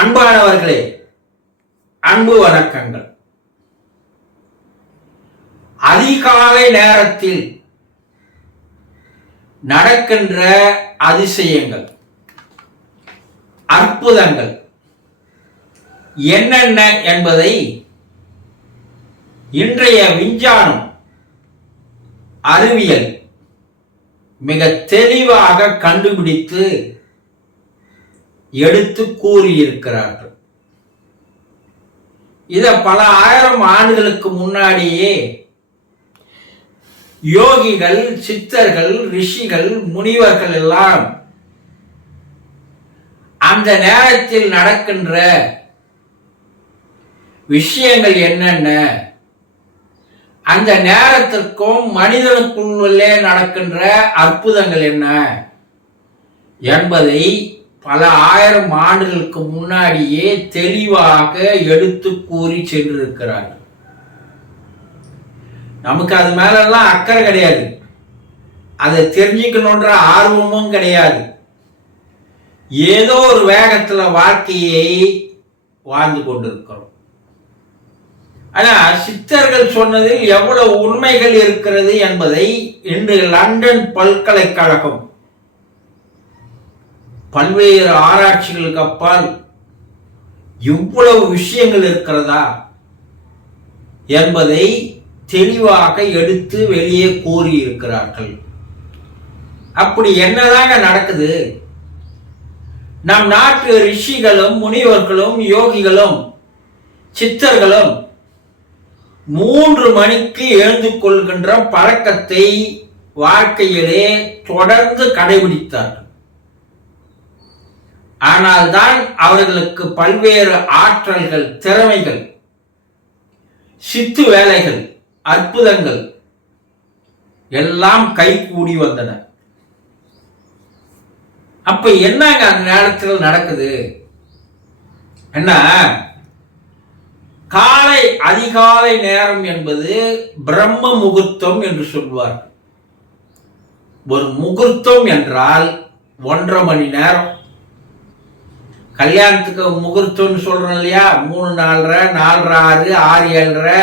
அன்பானவர்களே, அன்பு வணக்கங்கள். அதிகாலை நேரத்தில் நடக்கின்ற அதிசயங்கள், அற்புதங்கள் என்னென்ன என்பதை இன்றைய விஞ்ஞானம், அறிவியல் மிக தெளிவாக கண்டுபிடித்து எடுத்து கூறியிருக்கிறார்கள். இத பல ஆயிரம் ஆண்டுகளுக்கு முன்னாடியே யோகிகள், சித்தர்கள், ரிஷிகள், முனிவர்கள் எல்லாம் அந்த நேரத்தில் நடக்கின்ற விஷயங்கள் என்னென்ன, அந்த நேரத்திற்கும் மனிதனுக்குள்ளே நடக்கின்ற அற்புதங்கள் என்ன என்பதை பல ஆயிரம் ஆண்டுகளுக்கு முன்னாடியே தெளிவாக எடுத்து கூறி சென்றிருக்கிறார்கள். நமக்கு அது மேலெல்லாம் அக்கறை கிடையாது, அதை தெரிஞ்சுக்கணுன்ற ஆர்வமும் கிடையாது. ஏதோ ஒரு வேகத்துல வாழ்க்கையை வாழ்ந்து கொண்டிருக்கிறோம். ஆனா சித்தர்கள் சொன்னதில் எவ்வளவு உண்மைகள் இருக்கிறது என்பதை இன்று லண்டன் பல்கலைக்கழகம் பல்வேறு ஆராய்ச்சிகளுக்கு அப்பால் இவ்வளவு விஷயங்கள் இருக்கிறதா என்பதை தெளிவாக எடுத்து வெளியே கூறியிருக்கிறார்கள். அப்படி என்னதாங்க நடக்குது? நம் நாட்டு ரிஷிகளும், முனிவர்களும், யோகிகளும், சித்தர்களும் 3 மணிக்கு எழுந்து கொள்கின்ற பழக்கத்தை வாழ்க்கையிலே தொடர்ந்து கடைபிடித்தார்கள். ஆனால் தான் அவர்களுக்கு பல்வேறு ஆற்றல்கள், திறமைகள், சித்து வேலைகள், அற்புதங்கள் எல்லாம் கைகூடி வந்தன. அப்ப என்னங்க அந்த நேரத்தில் நடக்குது? என்ன, காலை அதிகாலை நேரம் என்பது பிரம்ம முகூர்த்தம் என்று சொல்வார். ஒரு முகூர்த்தம் என்றால் 1.5 மணி நேரம். கல்யாணத்துக்கு முகூர்த்தம்னு சொல்றோம் இல்லையா? 3, 4, 4, 6, 6, 7,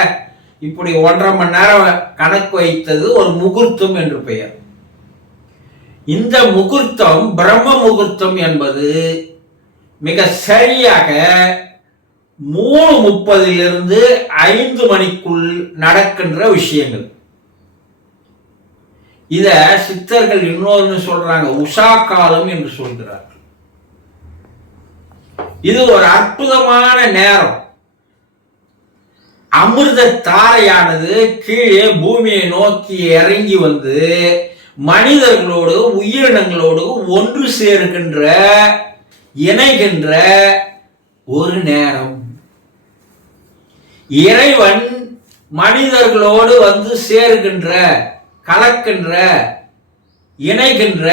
இப்படி 1.5 மணி நேரம் கணக்கு வைத்தது ஒரு முகூர்த்தம் என்று பெயர். இந்த முகூர்த்தம், பிரம்ம முகூர்த்தம் என்பது மிக சரியாக 3:30 5 மணிக்குள் நடக்கின்ற விஷயங்கள். இத சித்தர்கள் இன்னொன்னு சொல்றாங்க, உஷா காலம் என்று சொல்கிறார்கள். இது ஒரு அற்புதமான நேரம். அமிர்த தாரையானது கீழே பூமியை நோக்கி இறங்கி வந்து மனிதர்களோடு, உயிரினங்களோடு ஒன்று சேர்கின்ற, இணைகின்ற ஒரு நேரம். இறைவன் மனிதர்களோடு வந்து சேர்கின்ற, கலக்கின்ற, இணைகின்ற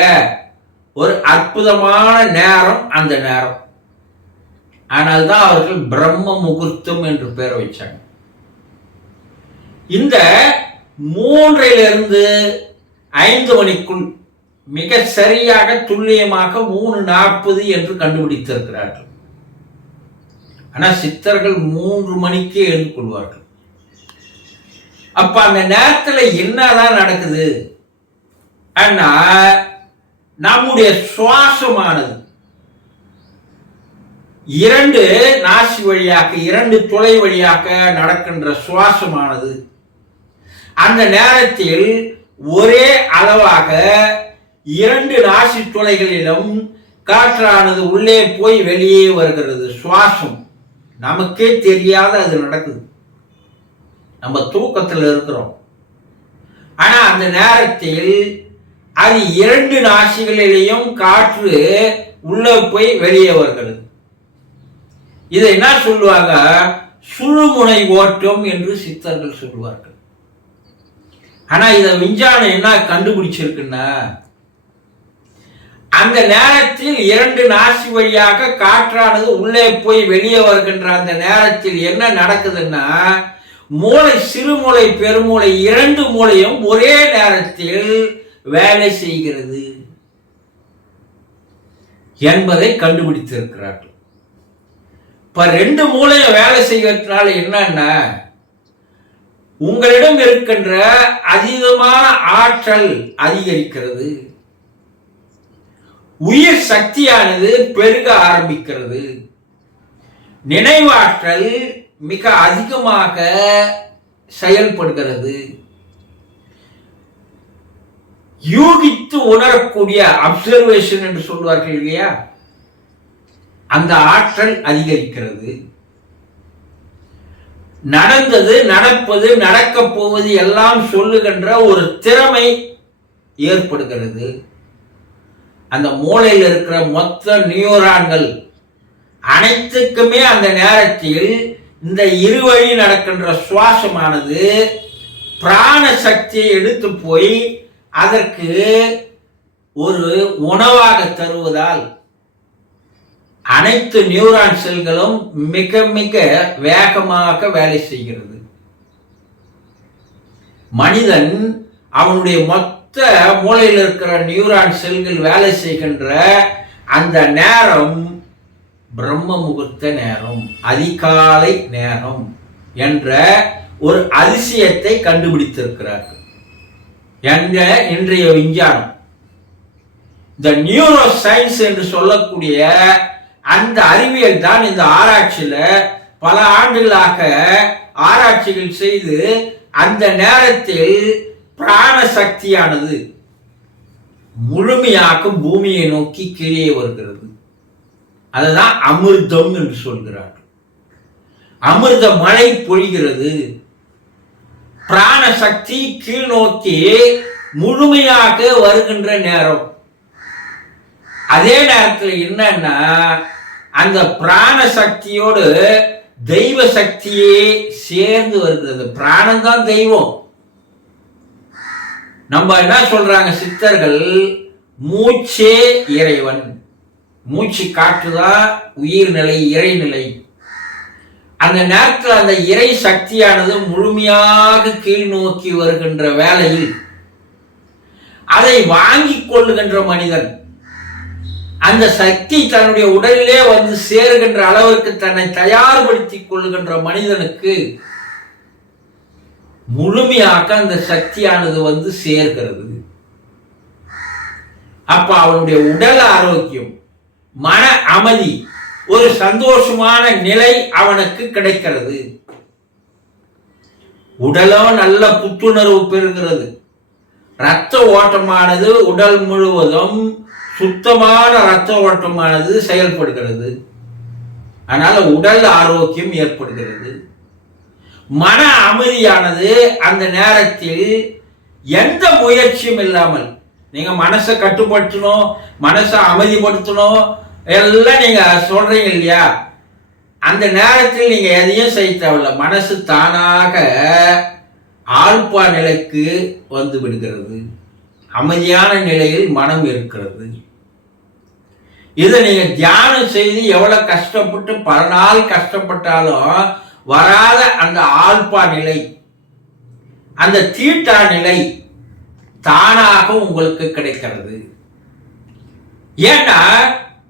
ஒரு அற்புதமான நேரம் அந்த நேரம். ஆனால் தான் அவர்கள் பிரம்ம முகூர்த்தம் என்று பெயர் வச்சாங்க. இந்த 3 5 மணிக்குள் மிக சரியாக துல்லியமாக 3:40 என்று கண்டுபிடித்திருக்கிறார்கள். ஆனா சித்தர்கள் 3 மணிக்கே எழுந்து கொள்வார்கள். அப்ப அந்த நேரத்தில் என்னதான் நடக்குது? ஆனா நம்முடைய சுவாசமானது 2 நாசி வழியாக, 2 துளை வழியாக நடக்கின்ற சுவாசமானது அந்த நேரத்தில் ஒரே அளவாக 2 நாசி துளைகளிலும் காற்றானது உள்ளே போய் வெளியே வருகிறது. சுவாசம் நமக்கே தெரியாத அது நடக்குது. நம்ம தூக்கத்தில் இருக்கிறோம். ஆனா அந்த நேரத்தில் அது 2 நாசிகளிலேயும் காற்று உள்ள போய் வெளியே வருகிறது. இதை என்ன சொல்லுவாங்க? சுழுமுனை ஓட்டம் என்று சித்தர்கள் சொல்லுவார்கள். ஆனா இத விஞ்ஞானம் என்ன கண்டுபிடிச்சிருக்குன்னா, அந்த நேரத்தில் 2 நாசி வழியாக காற்றானது உள்ளே போய் வெளியே வருகின்ற அந்த நேரத்தில் என்ன நடக்குதுன்னா, மூளை, சிறுமூளை, பெருமூளை 2 மூளையும் ஒரே நேரத்தில் வேலை செய்கிறது என்பதை கண்டுபிடித்திருக்கிறார்கள். இப்ப 2 மூளையும் வேலை செய்வதனால என்னன்னா, உங்களிடம் இருக்கின்ற அதீதமான ஆற்றல் அதிகரிக்கிறது, உயிர் சக்தியானது பெருக ஆரம்பிக்கிறது, நினைவாற்றல் மிக அதிகமாக செயல்படுகிறது, யூகித்து உணரக்கூடிய அப்சர்வேஷன் என்று சொல்வார்கள் இல்லையா, அந்த ஆற்றல் அதிகரிக்கிறது, நடந்தது, நடப்பது, நடக்கப் போவது எல்லாம் சொல்லுகின்ற ஒரு திறமை ஏற்படுகிறது. அந்த மூளையில் இருக்கிற மொத்த நியூரான்கள் அனைத்துக்குமே அந்த நேரத்தில் இந்த இருவழி நடக்கின்ற சுவாசமானது பிராண சக்தியை எடுத்து போய் அதற்கு ஒரு உணவாக தருவதால் அனைத்து நியூரான் செல்களும் மிக மிக வேகமாக வேலை செய்கிறது. மனிதன் அவனுடைய மொத்த மூளையில் இருக்கிற நியூரான் செல்கள் வேலை செய்கின்ற அந்த நேரம் பிரம்ம முகூர்த்த நேரம், அதிகாலை நேரம் என்ற ஒரு அதிசயத்தை கண்டுபிடித்திருக்கிறார்கள் என்ற இன்றைய விஞ்ஞானம். இந்த நியூரோ சயின்ஸ் என்று சொல்லக்கூடிய அந்த அறிவியல் தான் இந்த ஆராய்ச்சியில பல ஆண்டுகளாக ஆராய்ச்சிகள் செய்து அந்த நேரத்தில் பிராண சக்தியானது முழுமையாக பூமியை நோக்கி கீழே வருகிறது. அதுதான் அமிர்தம் என்று சொல்கிறார்கள். அமிர்த மழை பொழிகிறது, பிராண சக்தி கீழ் நோக்கி முழுமையாக வருகின்ற நேரம். அதே நேரத்தில் என்னன்னா, அந்த பிராண சக்தியோடு தெய்வ சக்தியே சேர்ந்து வருகிறது. பிராணம் தான் தெய்வம். நம்ம என்ன சொல்றாங்க சித்தர்கள், மூச்சே இறைவன், மூச்சு காற்றுதான் உயிர்நிலை, இறைநிலை. அந்த நேரத்தில் அந்த இறை சக்தியானது முழுமையாக கீழ் நோக்கி வருகின்ற வேளையில் அதை வாங்கிக் கொள்ளுகின்ற மனிதன், அந்த சக்தி தன்னுடைய உடலிலே வந்து சேருகின்ற அளவிற்கு தன்னை தயார்படுத்திக் கொள்ளுகின்ற மனிதனுக்கு முழுமையாக அந்த சக்தியானது வந்து சேர்கிறது. அப்ப அவனுடைய உடல் ஆரோக்கியம், மன அமைதி, ஒரு சந்தோஷமான நிலை அவனுக்கு கிடைக்கிறது. உடலோ நல்ல புத்துணர்வு பெறுகிறது. இரத்த ஓட்டமானது உடல் முழுவதும் சுத்தமான இரத்த ஓட்டமானது செயல்படுகிறது. அதனால உடல் ஆரோக்கியம் ஏற்படுகிறது. மன அமைதியானது அந்த நேரத்தில் எந்த முயற்சியும் இல்லாமல், நீங்க மனசை கட்டுப்படுத்தணும், மனசை அமைதிப்படுத்தணும் எல்லாம் நீங்க சொல்றீங்க இல்லையா, அந்த நேரத்தில் நீங்க எதையும் செய்ய தேவையில்லை. மனசு தானாக ஆல்பா நிலைக்கு வந்து விடுகிறது. அமைதியான நிலையில் மனம் இருக்கிறது. இதை நீங்க தியானம் செய்து எவ்வளவு கஷ்டப்பட்டு பல நாள் கஷ்டப்பட்டாலும் வராத அந்த ஆல்பா நிலை, அந்த தீட்டா நிலை தானாக உங்களுக்கு கிடைக்கிறது. ஏன்னா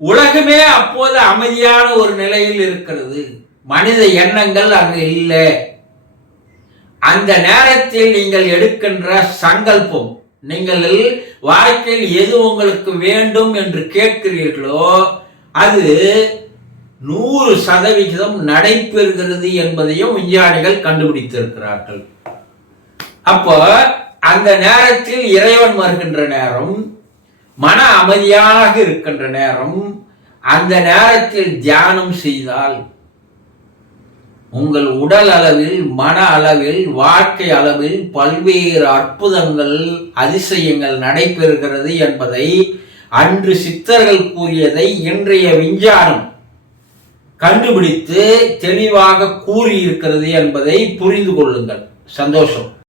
உலகமே அப்போது அமைதியான ஒரு நிலையில் இருக்கிறது. மனித எண்ணங்கள் அங்கு இல்லை. அந்த நேரத்தில் நீங்கள் எடுக்கின்ற சங்கல்பம், நீங்கள் வாழ்க்கையில் எது உங்களுக்கு வேண்டும் என்று கேட்கிறீர்களோ அது 100% நடைபெறுகிறது என்பதையும் விஞ்ஞானிகள் கண்டுபிடித்திருக்கிறார்கள். அப்போ அந்த நேரத்தில் இறைவன் வருகின்ற நேரம், மன அமைதியாக இருக்கின்ற நேரம், அந்த நேரத்தில் தியானம் செய்தால் உங்கள் உடல் அளவில், மன அளவில், வாழ்க்கை அளவில் பல்வேறு அற்புதங்கள், அதிசயங்கள் நடைபெறுகிறது என்பதை அன்று சித்தர்கள் கூறியதை இன்றைய விஞ்ஞானம் கண்டுபிடித்து தெளிவாக கூறியிருக்கிறது என்பதை புரிந்து கொள்ளுங்கள். சந்தோஷம்.